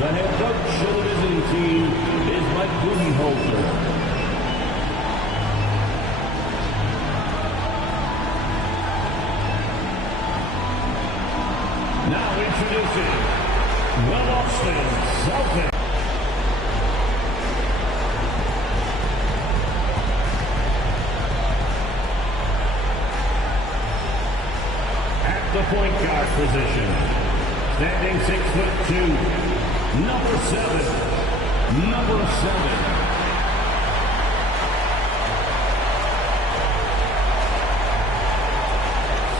The head coach of the visiting team is Mike Budenholzer. Now introducing the Boston Celtics. At the point guard position, standing 6'2", number 7.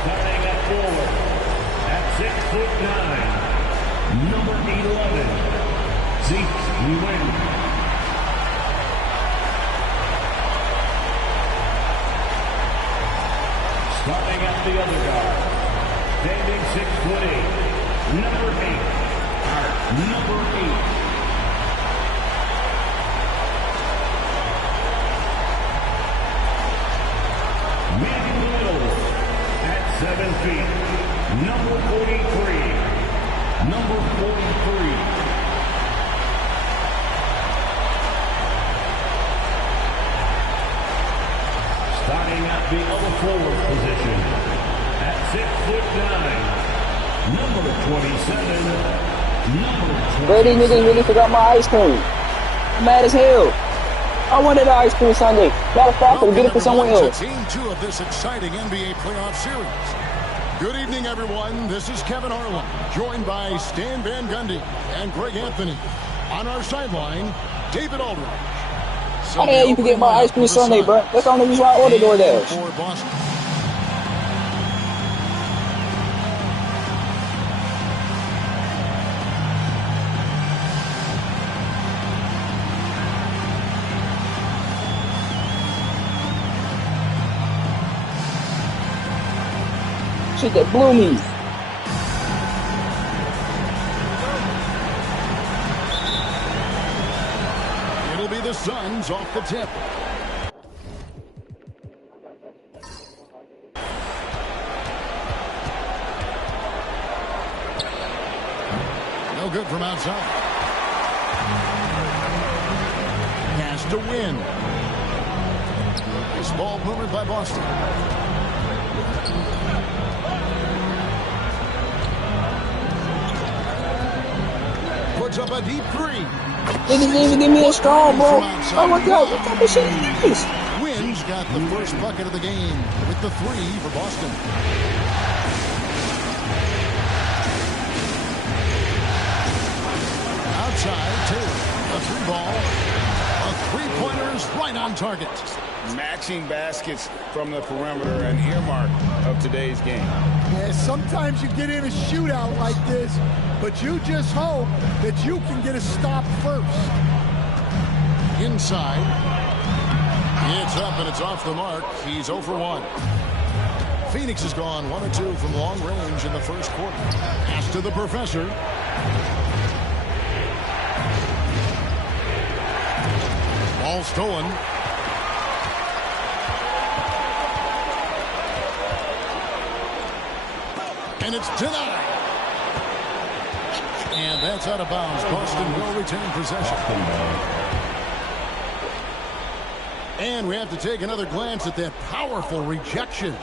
Starting at forward, at 6'9", number 11, Zeke Nguyen. Starting at the other guard, standing 6'8", number 8, number 8. Mid-middle, at 7 feet, number 43, number 43. Starting at the other forward position, at 6'9", number 27, number 20. Brady niggas really forgot my ice cream. I'm mad as hell. I wanted the ice cream Sunday. Matter of fact, I'll get it for someone else. Team 2 of this exciting NBA playoff series. Good evening, everyone. This is Kevin Harlan, joined by Stan Van Gundy and Greg Anthony. On our sideline, David Aldridge. How the hell you forget my ice cream Sunday, bro? That's the only reason why I ordered DoorDash. For Boston. Shit that blew me. It'll be the Suns off the tip. No good from outside. Has to win. This ball moved by Boston. Puts up a deep three. They didn't even give me a strong, bro. Oh my God, what type of shit is this? Wins got the first bucket of the game with the three for Boston. Outside, Taylor, a three ball. A three-pointer's right on target. Matching baskets from the perimeter, an earmark of today's game. Yeah, sometimes you get in a shootout like this, but you just hope that you can get a stop first. Inside. It's up and it's off the mark. He's 0 for 1. Phoenix has gone 1 of 2 from long range in the first quarter. Pass to the professor. Ball stolen. And it's denied. And that's out of bounds. Boston will retain possession. And we have to take another glance at that powerful rejection.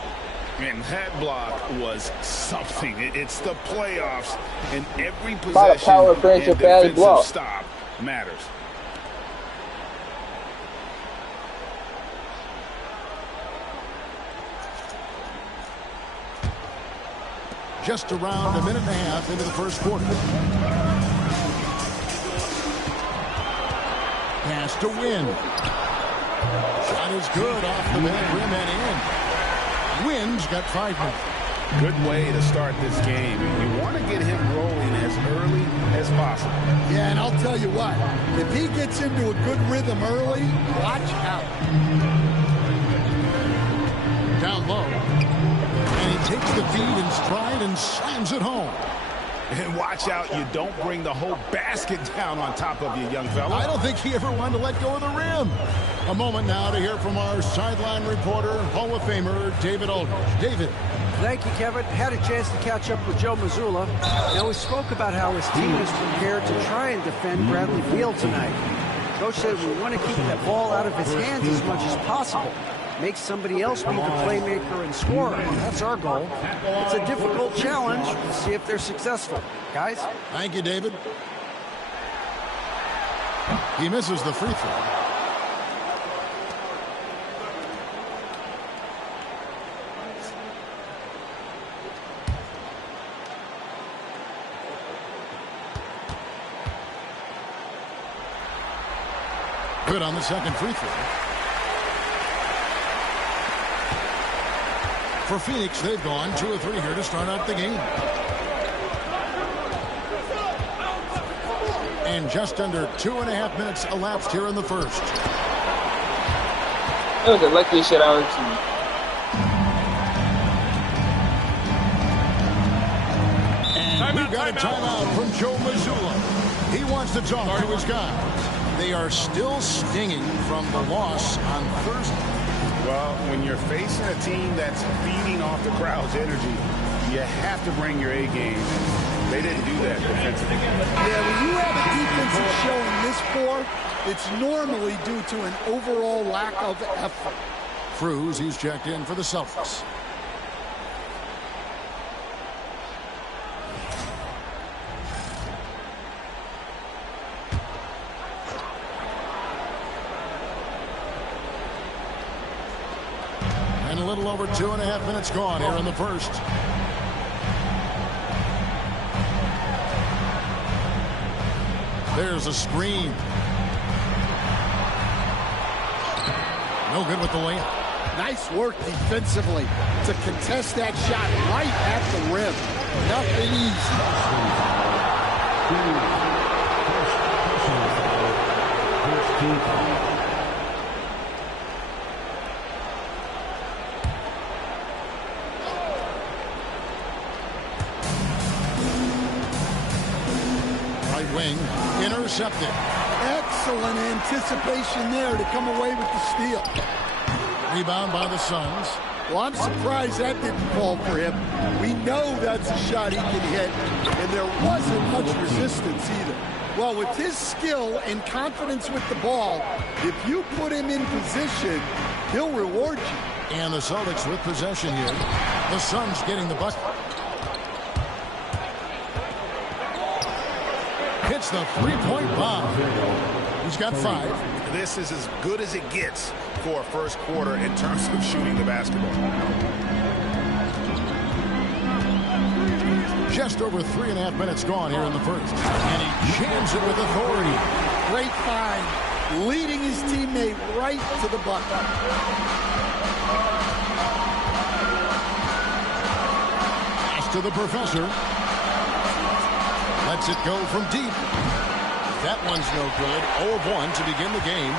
And that block was something. It's the playoffs, and every By the possession power and friendship fast defensive block. stop matters. Just around a minute and a half into the first quarter. Pass to win. Shot is good off the back rim and in. Wynn's got 5 minutes. Good way to start this game. You want to get him rolling as early as possible. Yeah, and I'll tell you what, if he gets into a good rhythm early, watch out. Down low. And he takes the feed in stride and slams it home. And watch out, you don't bring the whole basket down on top of you, young fella. I don't think he ever wanted to let go of the rim. A moment now to hear from our sideline reporter, Hall of Famer David Aldridge. David. Thank you, Kevin. Had a chance to catch up with Joe Mazzulla. Now, we spoke about how his team is prepared to try and defend Bradley Field tonight. Coach said we want to keep that ball out of his hands as much as possible. Make somebody else be the playmaker and scorer. That's our goal. It's a difficult challenge. We'll see if they're successful. Guys? Thank you, David. He misses the free throw. Good on the second free throw. For Phoenix, they've gone 2 of 3 here to start out the game. And just under 2.5 minutes elapsed here in the first. That was the luckiest shit I ever seen. And we've got a timeout from Joe Mazzulla. He wants to talk to his guys. They are still stinging from the loss on Thursday. Well, when you're facing a team that's feeding off the crowd's energy, you have to bring your A game. They didn't do that defensively. Yeah, when you have a defensive showing this poor, it's normally due to an overall lack of effort. Cruz, he's checked in for the Celtics. And a little over 2.5 minutes gone here in the first. There's a screen. No good with the layup. Nice work defensively to contest that shot right at the rim. Nothing easy. Right wing, intercepted. Excellent anticipation there to come away with the steal. Rebound by the Suns. Well, I'm surprised that didn't fall for him. We know that's a shot he can hit, and there wasn't much resistance either. Well, with his skill and confidence with the ball, if you put him in position, he'll reward you. And the Celtics with possession here. The Suns getting the bucket. Hits the three-point bomb. He's got 5. This is as good as it gets for a first quarter in terms of shooting the basketball. Just over 3.5 minutes gone here in the first. And he jams it with authority. Great find. Leading his teammate right to the bucket. Pass to the professor. Lets it go from deep. That one's no good. 0 of 1 to begin the game.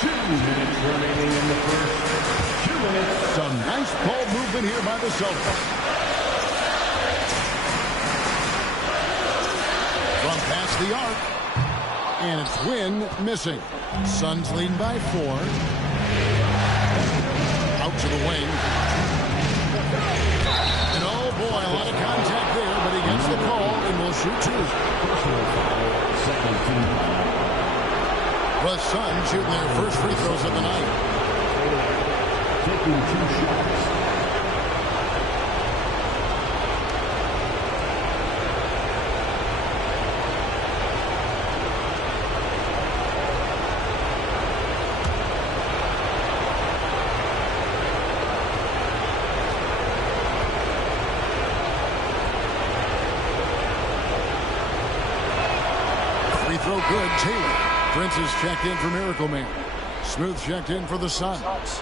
2 minutes remaining in the first. 2 minutes. Some nice ball movement here by the Celtics. From past the arc. And it's Wynn missing. Suns leading by 4. Out to the wing. And oh boy, a lot of contact there, but he gets the call and will shoot 2. The Suns shooting their first free throws of the night. Taking 2 shots. Free throw good, Taylor. Prince is checked in for Miracle Man. Smooth checked in for the Suns.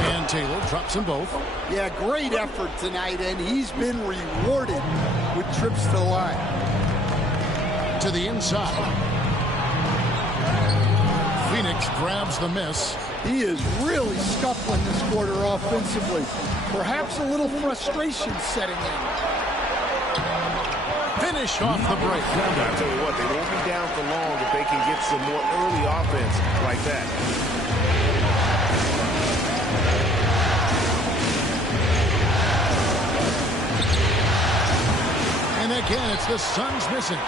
And Taylor drops them both. Yeah, great effort tonight, and he's been rewarded with trips to the line. To the inside. Phoenix grabs the miss. He is really scuffling this quarter offensively. Perhaps a little frustration setting in. Finish off the break. I tell you what, they won't be down for long if they can get some more early offense like that. And again, it's the Suns missing.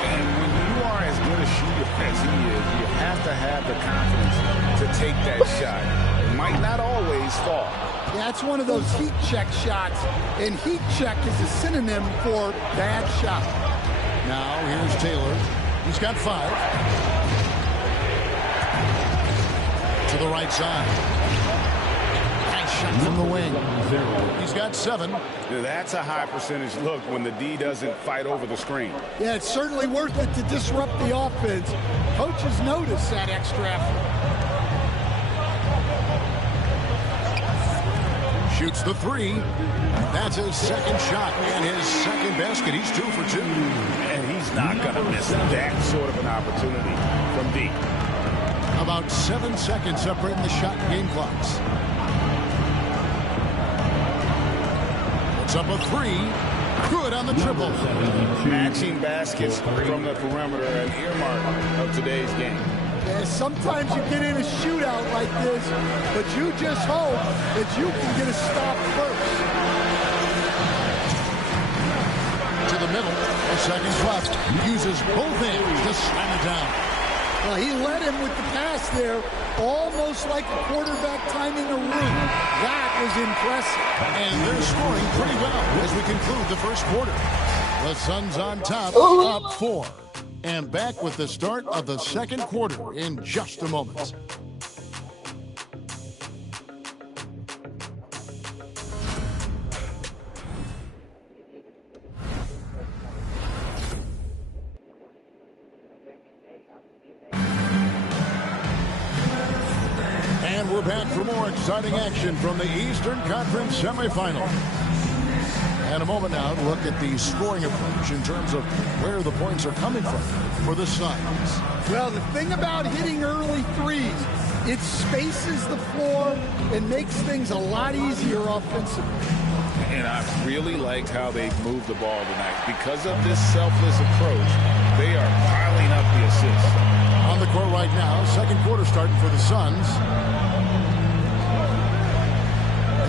And when you are as good a shooter as he is, you have to have the confidence to take that shot. It might not always fall. Yeah, it's one of those heat check shots, and heat check is a synonym for bad shot. Now here's Taylor. He's got 5. To the right side. Nice shot from the wing. He's got 7. That's a high percentage look when the D doesn't fight over the screen. Yeah, it's certainly worth it to disrupt the offense. Coaches notice that extra effort. Shoots the 3. That's his second shot and his second basket. He's 2 for 2. And he's not going to miss that sort of an opportunity from deep. About 7 seconds separating the shot and game clocks. Puts up a 3. Good on the triple. Matching baskets from the perimeter, an earmark of today's game. Yeah, sometimes you get in a shootout like this, but you just hope that you can get a stop first. To the middle, a second left. Uses both hands to slam it down. Well, he led him with the pass there, almost like a quarterback timing a route. That was impressive. And they're scoring pretty well as we conclude the first quarter. The Suns on top, up 4. And back with the start of the second quarter in just a moment. And we're back for more exciting action from the Eastern Conference semifinal. And a moment now to look at the scoring approach in terms of where the points are coming from for the Suns. Well, the thing about hitting early threes, it spaces the floor and makes things a lot easier offensively. And I really liked how they've moved the ball tonight. Because of this selfless approach, they are piling up the assists. On the court right now, second quarter starting for the Suns.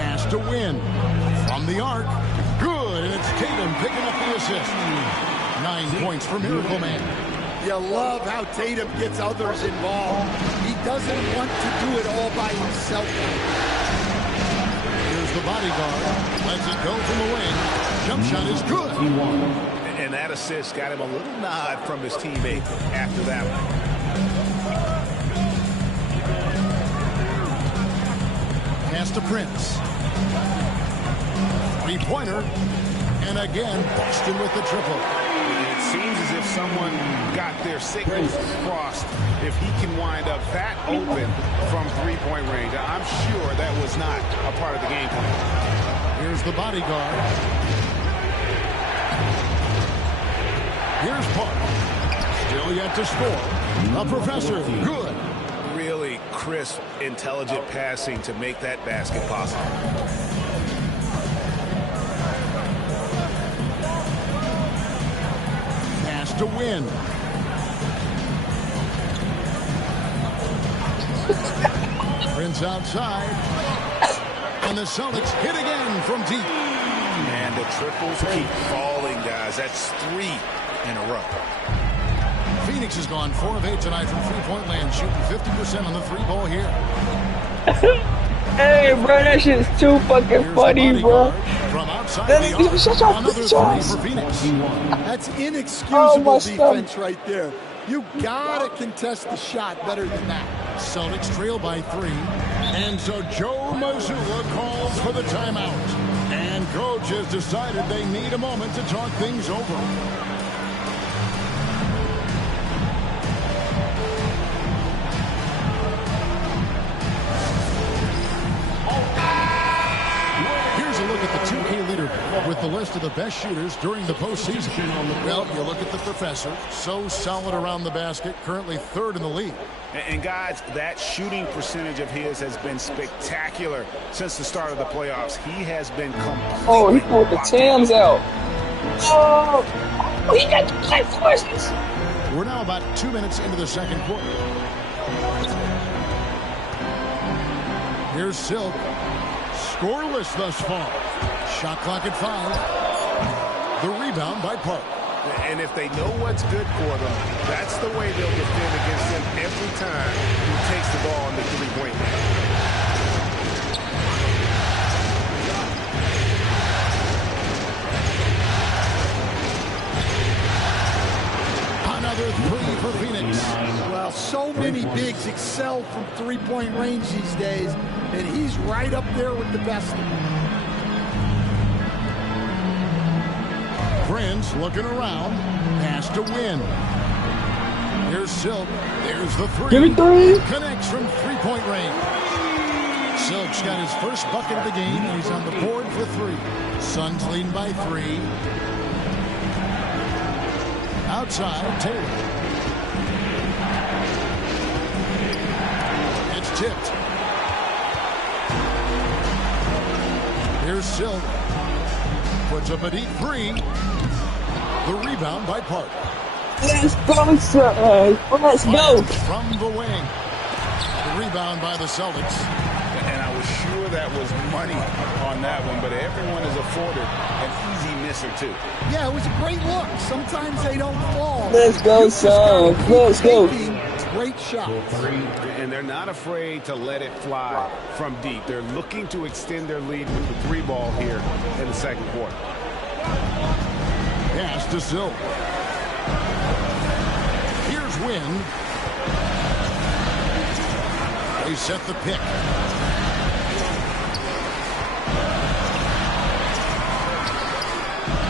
Pass to win. From the arc. Good, and it's Tatum picking up the assist. 9 points for Miracle Man. You love how Tatum gets others involved. He doesn't want to do it all by himself. Here's the bodyguard. Lets it go from the wing. Jump shot is good. And that assist got him a little nod from his teammate after that one. Pass to Prince. 3-pointer. And again, Boston with the triple. It seems as if someone got their signals crossed. If he can wind up that open from three-point range, I'm sure that was not a part of the game plan. Here's the bodyguard. Here's Park. Still yet to score. A professor. Good. Really crisp, intelligent passing to make that basket possible. Pass to win. Prince outside. And the Celtics hit again from deep. And the triples keep falling, guys. That's 3 in a row. Phoenix has gone 4 of 8 tonight from three-point land, shooting 50% on the 3-ball here. Hey, bro, that shit is too fucking funny, bro. From outside That the is arc, shut your another fucking 3 for Phoenix. That's Oh, inexcusable my defense right there. You gotta contest the shot better than that. Celtics trail by 3. And so Joe Mazzulla calls for the timeout. And coach has decided they need a moment to talk things over. Here's a look at the 2K leaderboard littered with the list of the best shooters during the postseason. Well, you look at the professor, so solid around the basket, currently third in the league. And guys, that shooting percentage of his has been spectacular since the start of the playoffs. He has been completely. Oh, he pulled the Tams out. Oh, he got the play forces. We're now about 2 minutes into the second quarter. Here's Silk. Scoreless thus far. Shot clock at 5. The rebound by Park. And if they know what's good for them, that's the way they'll defend against him every time he takes the ball in the three-point line. Another three for Phoenix. Well, so many bigs excel from three-point range these days, and he's right up there with the best of them. Prince looking around, has to win. Here's Silk. There's the three. Give me 3. Connects from three-point range. Silk's got his first bucket of the game, and he's on the board for 3. Suns leading by 3. Outside, Taylor. It's tipped. Here's Silk. Puts up a deep 3. The rebound by Park. Let's go, sir. Let's go. From the wing. The rebound by the Celtics. And I was sure that was money on that one, but everyone is afforded an easy misser, too. Yeah, it was a great look. Sometimes they don't fall. Let's go, son. Let's go. Great shots. And they're not afraid to let it fly from deep. They're looking to extend their lead with the 3 ball here in the second quarter. Pass to Silk. Here's Wynn. They set the pick.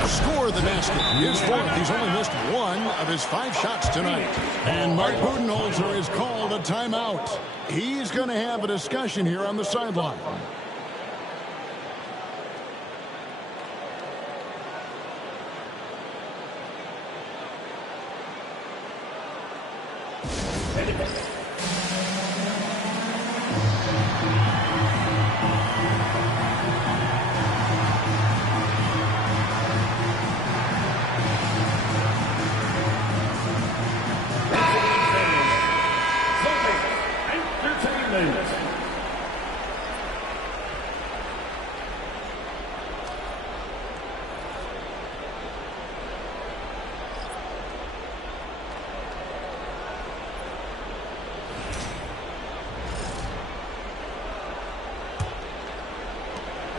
Score the basket. His 4th. He's only missed 1 of his 5 shots tonight. And Mark Budenholzer has called a timeout. He's going to have a discussion here on the sideline.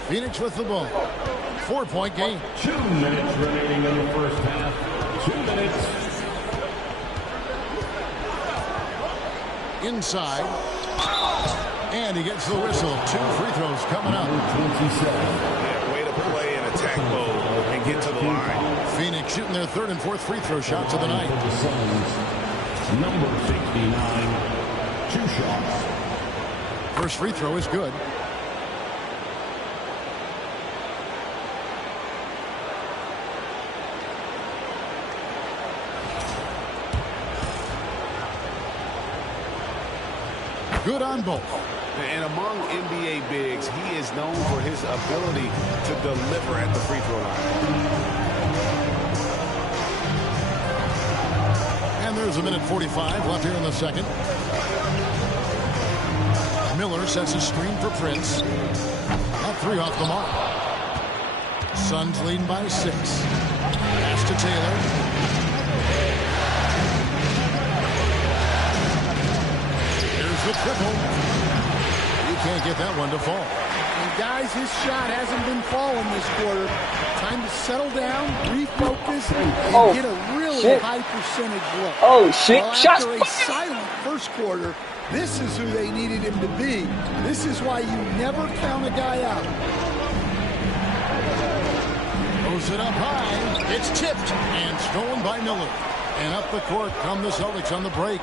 Phoenix with the ball. 4-point game. 2 minutes remaining in the first half. 2 minutes. Inside. And he gets the whistle. 2 free throws coming up. 27. Yeah, way to play in attack mode and get to the line. Phoenix shooting their 3rd and 4th free throw shots of the night. The Suns, number 69. 2 shots. First free throw is good. Good on both. And among NBA bigs, he is known for his ability to deliver at the free throw line. And there's a minute 45 left here in the second. Miller sets a screen for Prince. That 3 off the mark. Suns leading by 6. Pass to Taylor. The triple. You can't get that one to fall. And guys, his shot hasn't been falling this quarter. Time to settle down, refocus, and get a really high percentage look. Oh, shit. Well, Shots after a silent first quarter, this is who they needed him to be. This is why you never count a guy out. Throws it up high. It's tipped and stolen by Miller. And up the court come the Celtics on the break.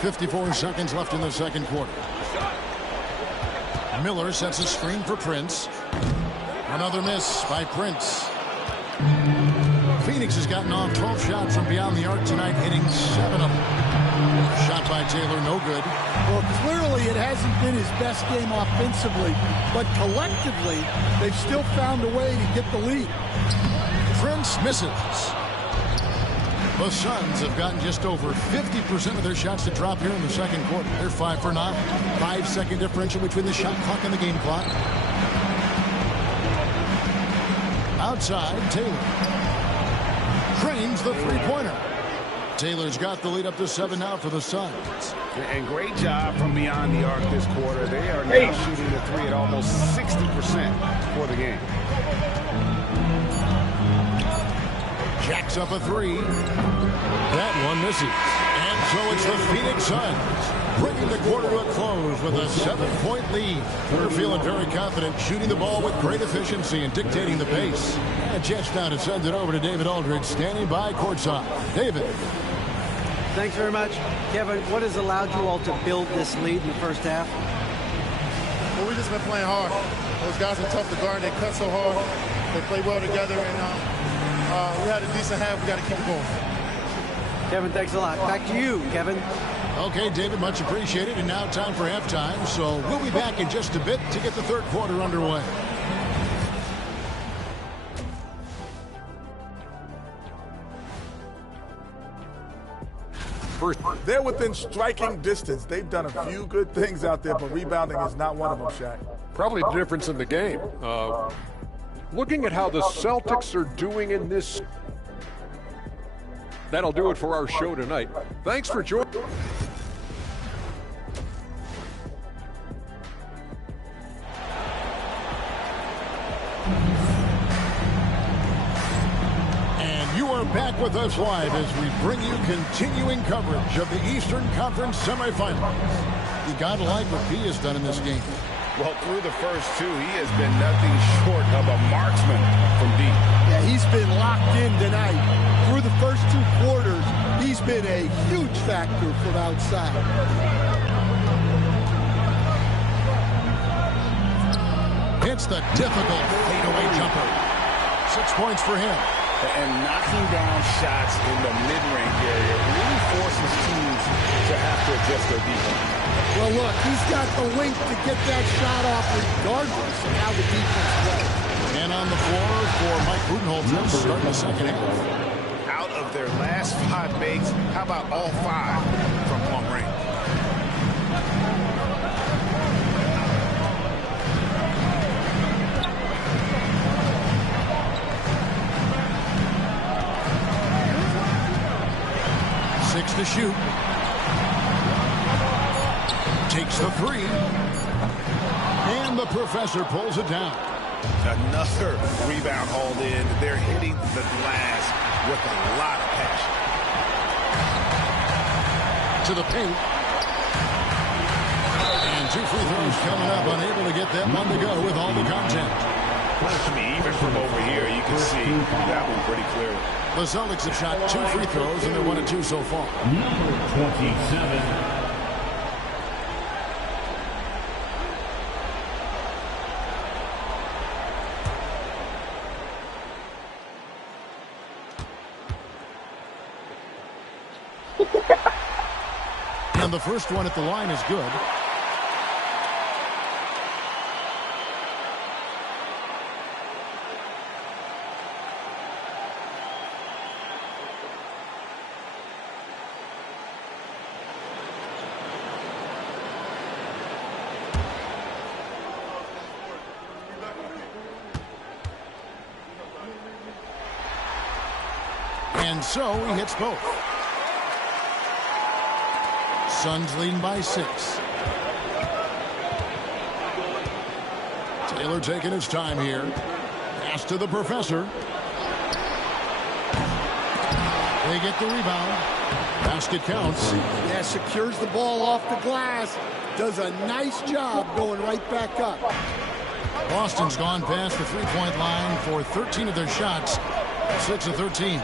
54 seconds left in the second quarter. Miller sets a screen for Prince. Another miss by Prince. Phoenix has gotten off 12 shots from beyond the arc tonight, hitting 7 of them. Shot by Taylor, no good. Well, clearly it hasn't been his best game offensively, but collectively, they've still found a way to get the lead. Prince misses. The Suns have gotten just over 50% of their shots to drop here in the second quarter. They're 5 for 9. 5-second differential between the shot clock and the game clock. Outside, Taylor drains the three-pointer. Taylor's got the lead up to 7 now for the Suns. And great job from beyond the arc this quarter. They are now shooting the three at almost 60% for the game. Jacks up a 3. That one misses. And so it's the Phoenix Suns bringing the quarter to a close with a 7-point lead. They're feeling very confident, shooting the ball with great efficiency and dictating the pace. And a chance now to send it over to David Aldridge, standing by courtside. David. Thanks very much. Kevin, what has allowed you all to build this lead in the first half? Well, we've just been playing hard. Those guys are tough to guard. They cut so hard. They play well together, and we had a decent half. We got to keep it going. Kevin, thanks a lot. Back to you, Kevin. Okay, David, much appreciated. And now time for halftime. So we'll be back in just a bit to get the third quarter underway. They're within striking distance. They've done a few good things out there, but rebounding is not one of them, Shaq. Probably the difference in the game. Looking at how the Celtics are doing in this, that'll do it for our show tonight. Thanks for joining. Back with us live as we bring you continuing coverage of the Eastern Conference semifinals. You gotta like what P has done in this game. Well, through the first two, he has been nothing short of a marksman from deep. Yeah, he's been locked in tonight. Through the first 2 quarters, he's been a huge factor from outside. It's the difficult fadeaway jumper. 6 points for him. And knocking down shots in the mid-range area really forces teams to have to adjust their defense. Well, look, he's got the length to get that shot off regardless of how the defense plays. And on the floor for Mike Budenholzer starting the second half. Out of their last 5 makes, how about all 5 from long range? To shoot. Takes the 3. And the professor pulls it down. Another rebound hauled in. They're hitting the glass with a lot of passion. To the paint. And 2 free throws coming up. Unable to get that one to go with all the contact. I mean, even from over here, you can see that one pretty clearly. The Celtics have shot 2 free throws, and they're 1 of 2 so far. Number 27. And the first one at the line is good. And so he hits both. Suns leading by 6. Taylor taking his time here. Pass to the professor. They get the rebound. Basket counts. Yeah, secures the ball off the glass. Does a nice job going right back up. Boston's gone past the three-point line for 13 of their shots. 6 of 13.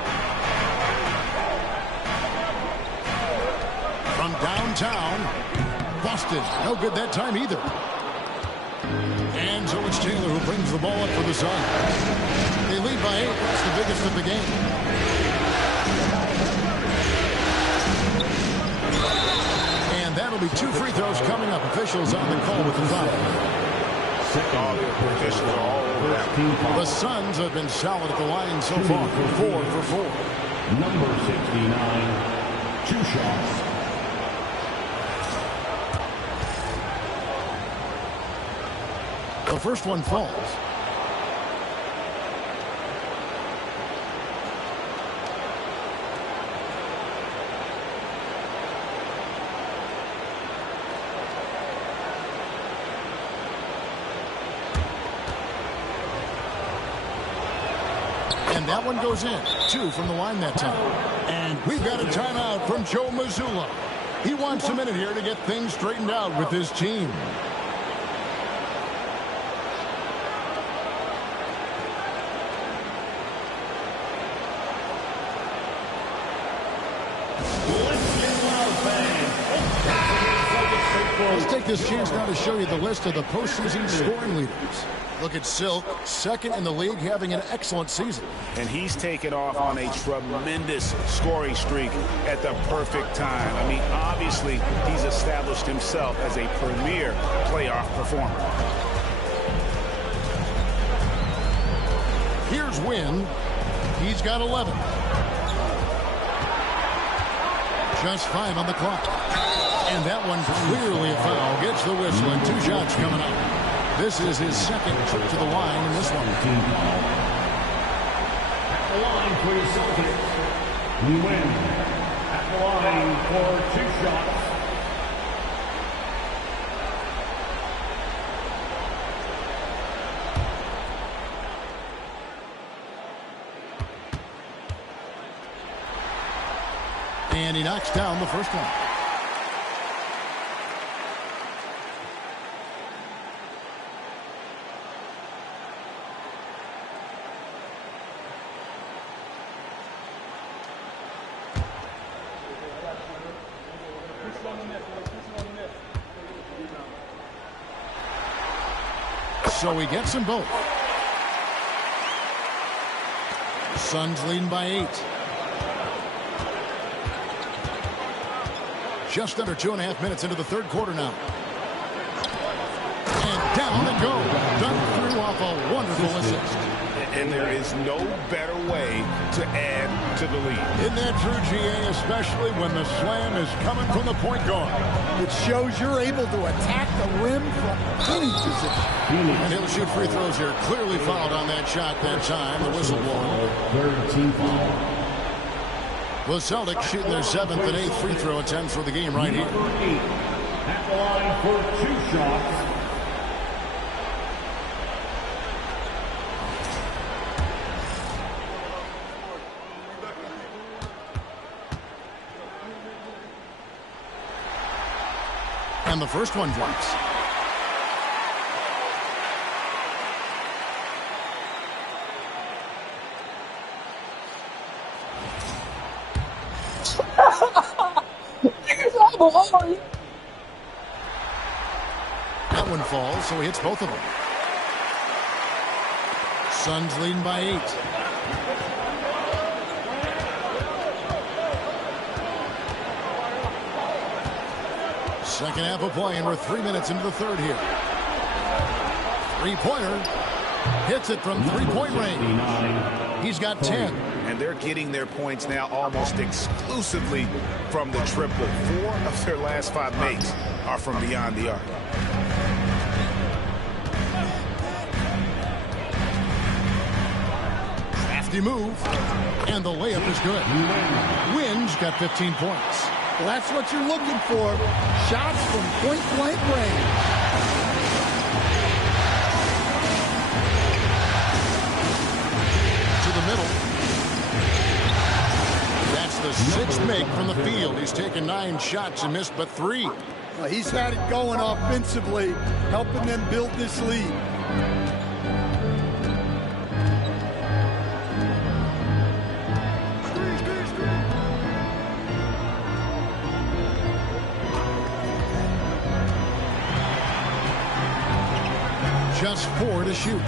From downtown, Boston, no good that time either. And so it's Taylor who brings the ball up for the Suns. They lead by 8. It's the biggest of the game. And that'll be 2 free throws coming up. Officials on the call with the foul. Officials are all over that. The Suns have been solid at the line so far. 4 for 4. Number 69, 2 shots. The first one falls. And that one goes in. 2 from the line that time. And we've got a timeout from Joe Mazzulla. He wants a minute here to get things straightened out with his team. Let's take this chance now to show you the list of the postseason scoring leaders. Look at Silk, second in the league, having an excellent season. And he's taken off on a tremendous scoring streak at the perfect time. I mean, obviously, he's established himself as a premier playoff performer. Here's Wynn. He's got 11. Just 5 on the clock. And that one clearly a foul. Gets the whistle and 2 shots coming up. This is his second trip to the line in this one. At the line for your Celtics, we win. At the line for 2 shots. And he knocks down the first one. So he gets them both. Suns leading by 8. Just under 2.5 minutes into the third quarter now. And down they go. Done through off a wonderful assist. And there is no better way to add to the lead. Isn't that true, GA, especially when the slam is coming from the point guard? It shows you're able to attack the rim from any position. And he'll shoot free throws here. Clearly fouled on that shot that time. The whistle blown. Third team foul. The Celtics shooting their 7th and 8th free throw attempts for the game right here. At the line for 2 shots. And the first one drops. That one falls, so he hits both of them. Suns leading by 8. Second half of play, and we're 3 minutes into the third here. 3-pointer. Hits it from 3-point range. He's got 10. And they're getting their points now almost exclusively from the triple. 4 of their last 5 makes are from beyond the arc. Crafty move. And the layup is good. Wynn's got 15 points. Well, that's what you're looking for. Shots from point-blank range. To the middle. That's the 6th make from the field. He's taken 9 shots and missed but 3. Well, he's had it going offensively, helping them build this lead. just 4 to shoot.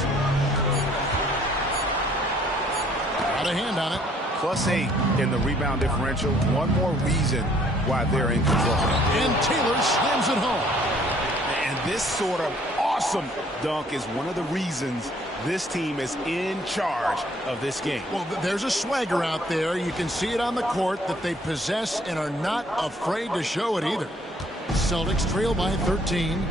Got a hand on it. +8 in the rebound differential. One more reason why they're in control. And Taylor slams it home. And this sort of awesome dunk is one of the reasons this team is in charge of this game. Well, there's a swagger out there. You can see it on the court that they possess and are not afraid to show it either. Celtics trail by 13.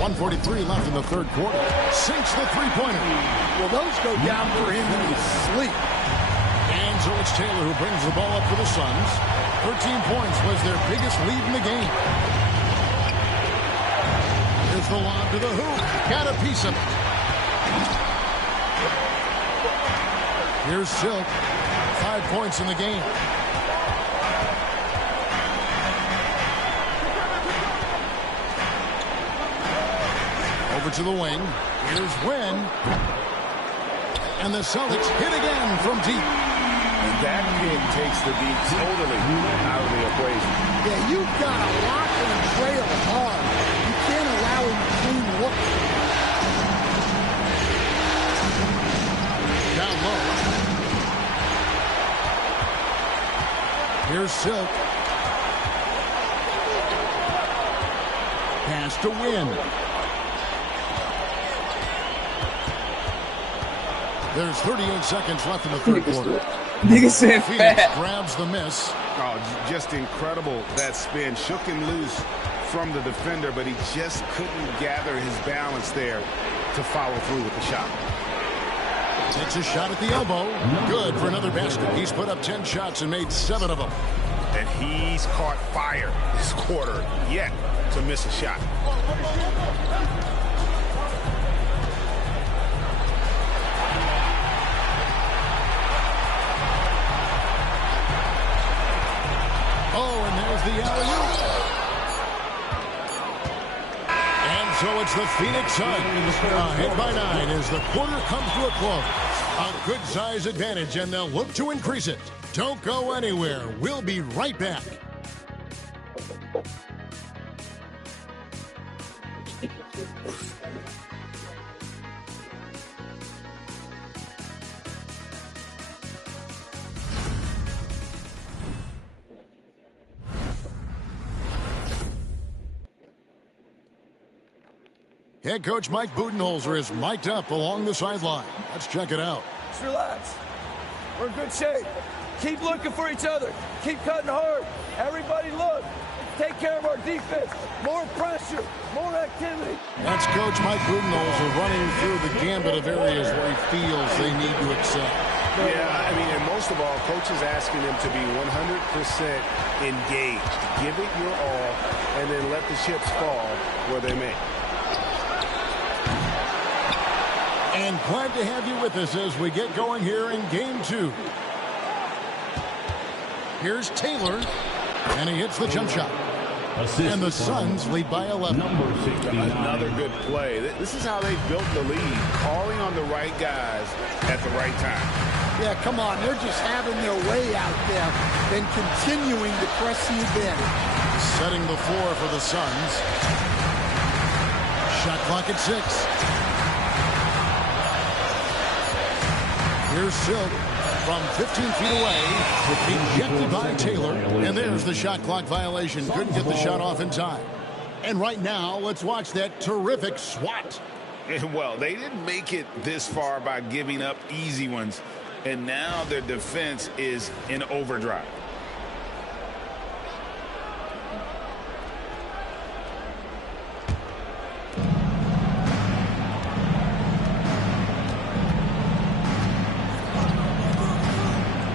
1:43 left in the third quarter. Sinks the three-pointer. Well, those go down for him in his sleep. And so it's Taylor who brings the ball up for the Suns. 13 points was their biggest lead in the game. Here's the lob to the hoop. Got a piece of it. Here's Silk. 5 points in the game. Over to the wing. Here's Wynn. And the Celtics hit again from deep. And that pick takes the beat totally out of the equation. Yeah, you've got to lock and trail hard. You can't allow him to clean look. Down low. Here's Silk. Pass to Wynn. There's 38 seconds left in the third quarter. Nigga said Phoenix fat. grabs the miss. Oh, just incredible that spin. Shook him loose from the defender, but he just couldn't gather his balance there to follow through with the shot. Takes a shot at the elbow. Good for another basket. He's put up 10 shots and made 7 of them. And he's caught fire this quarter yet to miss a shot. Oh, and there's the alley-oop. And so it's the Phoenix Suns ahead by 9 as the quarter comes to a close. A good size advantage, and they'll look to increase it. Don't go anywhere. We'll be right back. Head coach Mike Budenholzer is mic'd up along the sideline. Let's check it out. Just relax. We're in good shape. Keep looking for each other. Keep cutting hard. Everybody look. Take care of our defense. More pressure. More activity. That's Coach Mike Budenholzer running through the gambit of areas where he feels they need to excel. Yeah, I mean, and most of all, Coach is asking them to be 100% engaged. Give it your all, and then let the chips fall where they may. And glad to have you with us as we get going here in game 2. Here's Taylor, and he hits the jump shot. And the Suns lead by 11. Another good play. This is how they built the lead, calling on the right guys at the right time. Yeah, come on. They're just having their way out there and continuing to press the advantage. Setting the floor for the Suns. Shot clock at 6. Here's Silk from 15 feet away. Ejected by Taylor. And there's the shot clock violation. Couldn't get the shot off in time. And right now, let's watch that terrific swat. Well, they didn't make it this far by giving up easy ones. And now their defense is in overdrive.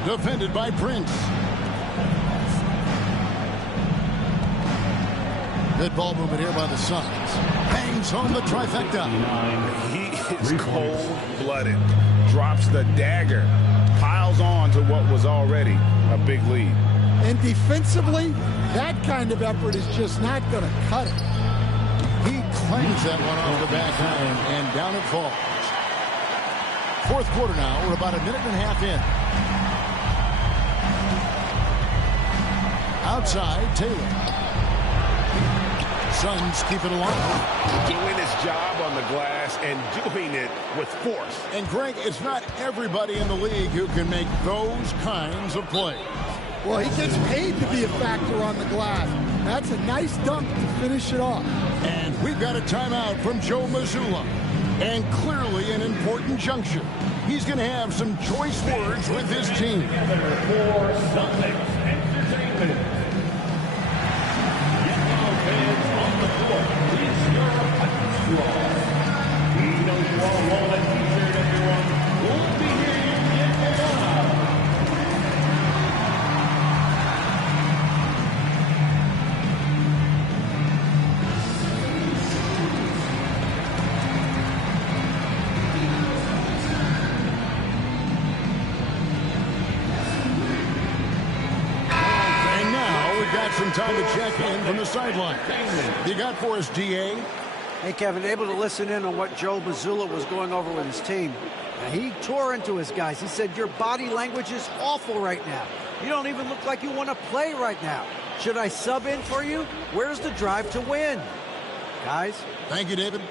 Defended by Prince. Good ball movement here by the Suns. Bangs home the trifecta. He is cold-blooded. Drops the dagger. Piles on to what was already a big lead. And defensively, that kind of effort is just not going to cut it. He clangs that one off the back iron, and down it falls. Fourth quarter now. We're about a minute and a half in. Outside, Taylor. Suns keep it alive. Doing his job on the glass and doing it with force. And Greg, it's not everybody in the league who can make those kinds of plays. Well, he gets paid to be a factor on the glass. That's a nice dunk to finish it off. And we've got a timeout from Joe Mazzulla. And clearly an important juncture. He's going to have some choice words with his team. For Celtics Entertainment. Yellow fans on the court. It's your straw. We know you all want a t-shirt, everyone. We'll be here to get it on. Some time to check in from the sideline. You got for us, DA? Hey, Kevin, able to listen in on what Joe Mazzulla was going over with his team. Now, he tore into his guys. He said, your body language is awful right now. You don't even look like you want to play right now. Should I sub in for you? Where's the drive to win? Guys? Thank you, David.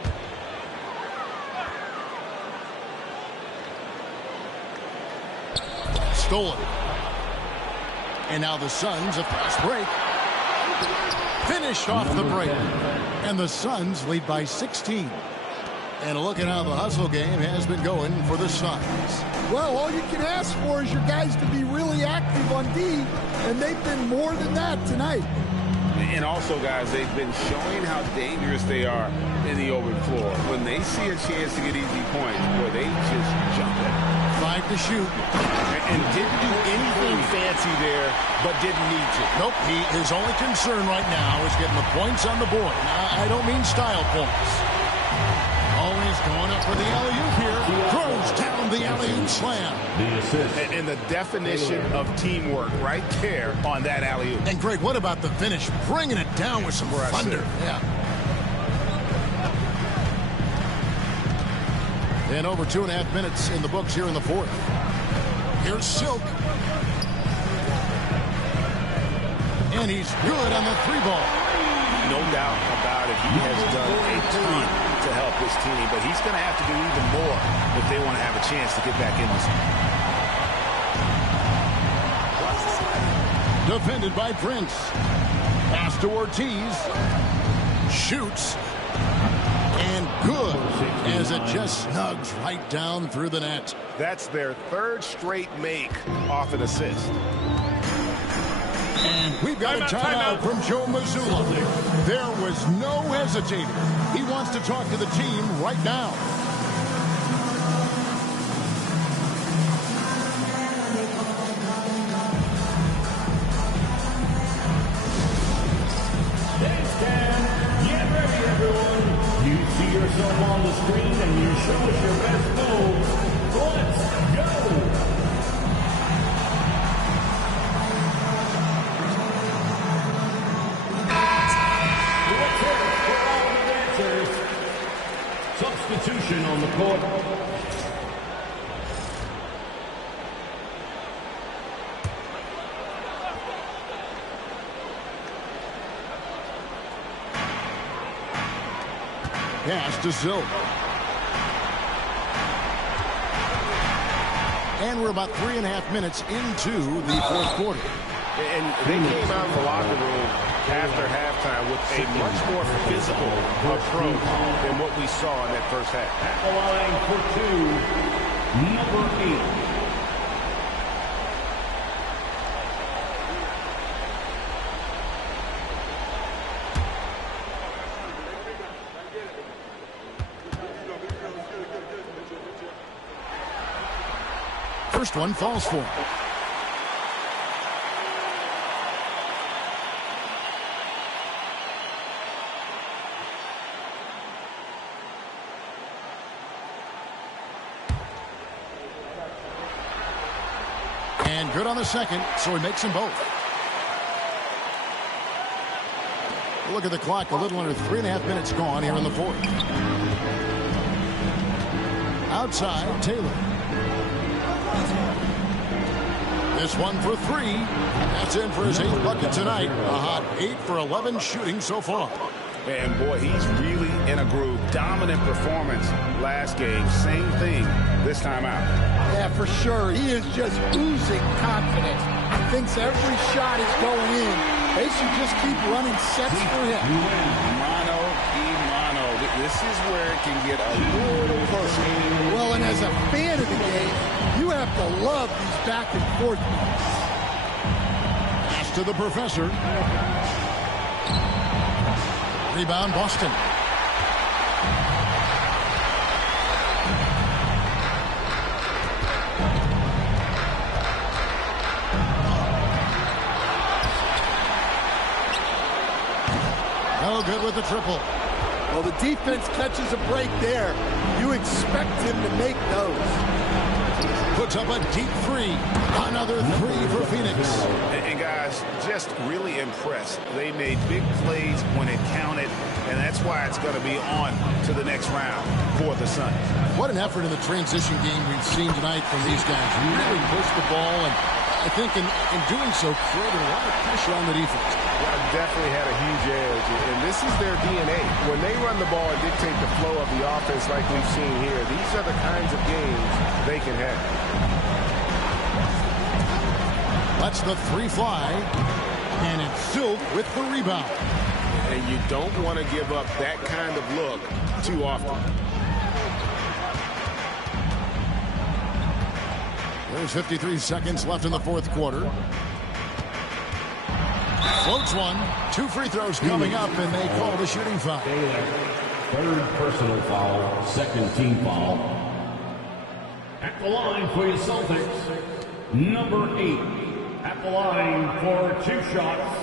Stolen. And now the Suns, a fast break. Finished off the break. And the Suns lead by 16. And look at how the hustle game has been going for the Suns. Well, all you can ask for is your guys to be really active on D, and they've been more than that tonight. And also, guys, they've been showing how dangerous they are in the open floor. When they see a chance to get easy points, boy, they just jump it. 5 to shoot. And didn't do anything fancy there, but didn't need to. Nope, his only concern right now is getting the points on the board. Now, I don't mean style points. Always going up for the alley-oop here. Throws down the alley-oop slam. The assist. And the definition of teamwork right there on that alley-oop. And Greg, what about the finish? Bringing it down with some thunder. Yeah. And over 2.5 minutes in the books here in the fourth. Here's Silk. And he's good on the 3-ball. No doubt about it. He has done a ton to help his team, but he's going to have to do even more if they want to have a chance to get back in this one. Defended by Prince. Pass to Ortiz. Shoots. And good, as it just snugs right down through the net. That's their third straight make off an assist. And we've got a timeout from Joe Mazzulla. There was no hesitating. He wants to talk to the team right now. Yourself on the screen and you show us your best moves. Let's go! Let's hear it for all the dancers. Substitution on the court. Pass to Silk. And we're about 3.5 minutes into the fourth quarter. And they came out of the locker room after halftime with a much more physical approach than what we saw in that first half. At the line for 2, number 8. First one falls for him. And good on the second, so he makes them both. Look at the clock, a little under 3.5 minutes gone here in the fourth. Outside, Taylor. This one for 3. That's in for his 8th bucket tonight. A hot 8 for 11 shooting so far. And boy, he's really in a groove. Dominant performance last game. Same thing this time out. Yeah, for sure. He is just oozing confidence. Thinks every shot is going in. They should just keep running sets for him. Mano y mano. This is where it can get a little personal. Well, and as a fan of the game, you have to love these back and forth moves. Pass to the professor. Rebound, Boston. No good with the triple. Well, the defense catches a break there. You expect him to make those. Puts up a deep three. Another three for Phoenix. And guys, just really impressed. They made big plays when it counted, and that's why it's going to be on to the next round for the Suns. What an effort in the transition game we've seen tonight from these guys. Really push the ball, and I think in doing so, created a lot of pressure on the defense. Yeah, definitely had a huge edge, and this is their DNA. When they run the ball and dictate the flow of the offense like we've seen here, these are the kinds of games they can have. Lets the three fly, and it's Silk with the rebound. And you don't want to give up that kind of look too often. There's 53 seconds left in the fourth quarter. Floats one. 2 free throws coming up, and they call the shooting foul. Third personal foul, second team foul. At the line for your Celtics, number 8. At the line for 2 shots.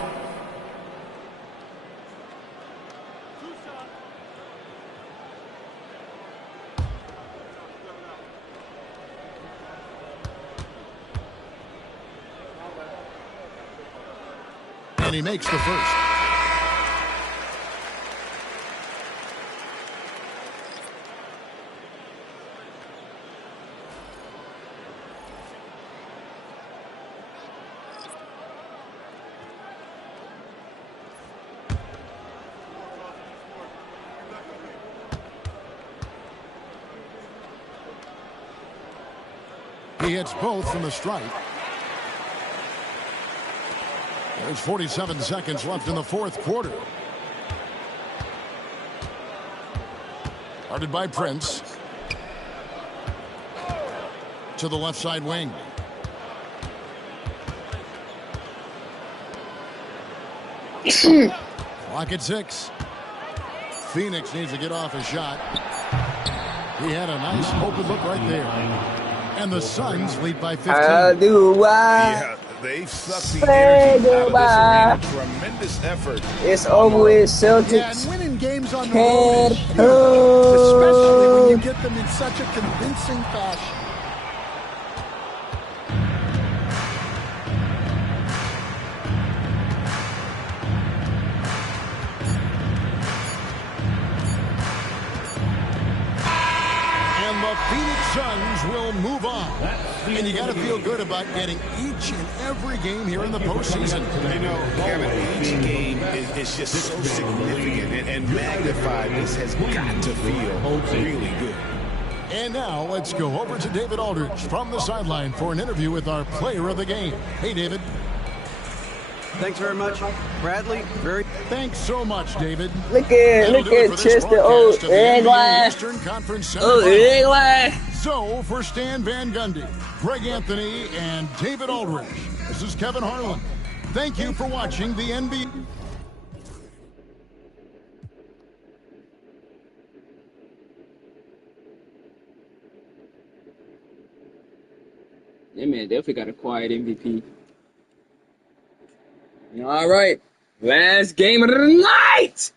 And he makes the first. He hits both from the strike. There's 47 seconds left in the fourth quarter. Guarded by Prince. To the left side wing. Clock at 6. Phoenix needs to get off a shot. He had a nice open look right there. And the Suns lead by 15. How do I? Yeah, they've sucked the energy out of this arena. Tremendous effort. It's over with, Celtics. Yeah, and winning games on the road is huge, especially when you get them in such a convincing fashion. The Phoenix Suns will move on. And you got to feel good about getting each and every game here in the postseason. You know, Kevin, each game is just so significant and magnified. This has got to feel really good. And now let's go over to David Aldridge from the sideline for an interview with our player of the game. Hey, David. Thanks very much, Bradley. Thanks so much, David. Look at Chester. Oh, England. Oh, England. So for Stan Van Gundy, Greg Anthony, and David Aldridge, this is Kevin Harlan. Thank you for watching the NBA. Yeah, man, definitely got a quiet MVP. All right, last game of the night.